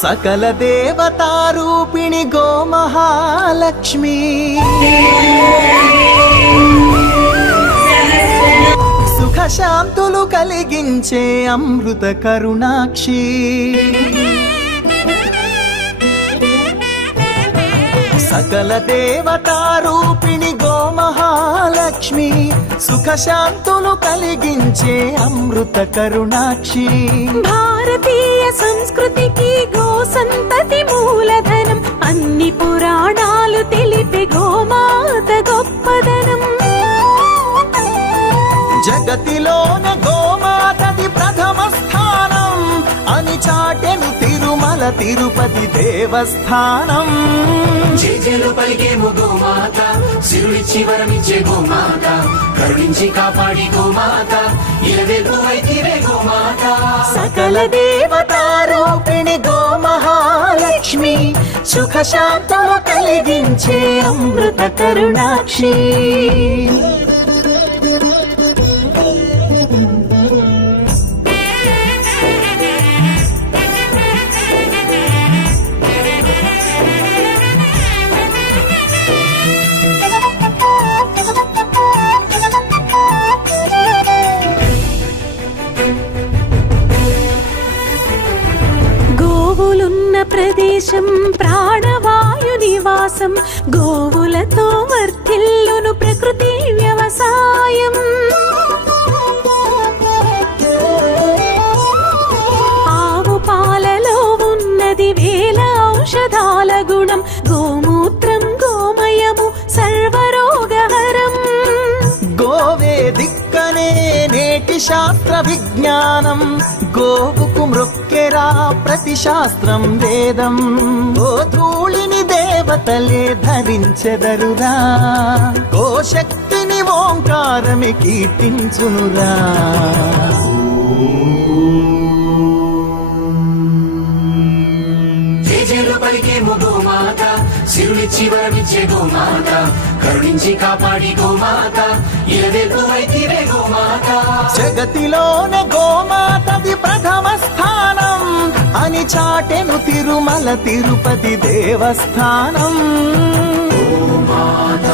సకల దేవతారూపిణి గోమహాలక్ష్మి సుఖ శాంతులు కలిగించే అమృత కరుణాక్షి సకల దేవతారూపిణి గోమహాలక్ష్మి సుఖ శాంతులు కలిగించే అమృత కరుణాక్షి భారతీయ సంస్కృతికి గో సంతతి మూలధనం అన్ని పురాణాలు తెలిపే గోమాత గొప్పదనం జగతిలోన గోమాతది ప్రథమ స్థానం అని చాటెను తిరుమల తిరుపతి దేవస్థానం జేజేలు పలికేము గోమాత సిరులిచ్చి వరమిచ్చే గోమాత కరుణించి కాపాడి గోమాత ఇలవేల్పు వైతివే గోమాత సకల దేవతారూపిణి గోమహాలక్ష్మి సుఖ శాంతము కలిగించే అమృత కరుణాక్షి గోవులున్న ప్రదేశం ప్రాణవాయు నివాసం గోవులతో వర్ధిల్లును ప్రకృతి వ్యవసాయం ఆవు పాలలో ఉన్నది వేల ఔషధాల గుణం గోమూత్రం గోమయము సర్వరోగహరం గోవే దిక్కనే నేటి శాస్త్ర విజ్ఞానం గోవుకు మృక్కెరా ప్రతి శాస్త్రం వేదం గోధూళిని దేవతలే ధరించెదరురా గోశక్తిని ఓంకారమి కీర్తించునురా జేజేలు పలికేము గోమాత సిరులిచ్చి వరమిచ్చే గోమాత కరుణించి కాపాడి గోమాత ఇలవేల్పు వైతివే గోమాత జగతిలోన గోమాతది ప్రథమ స్థానం అని చాటెను తిరుమల తిరుపతి దేవస్థానం గోమాత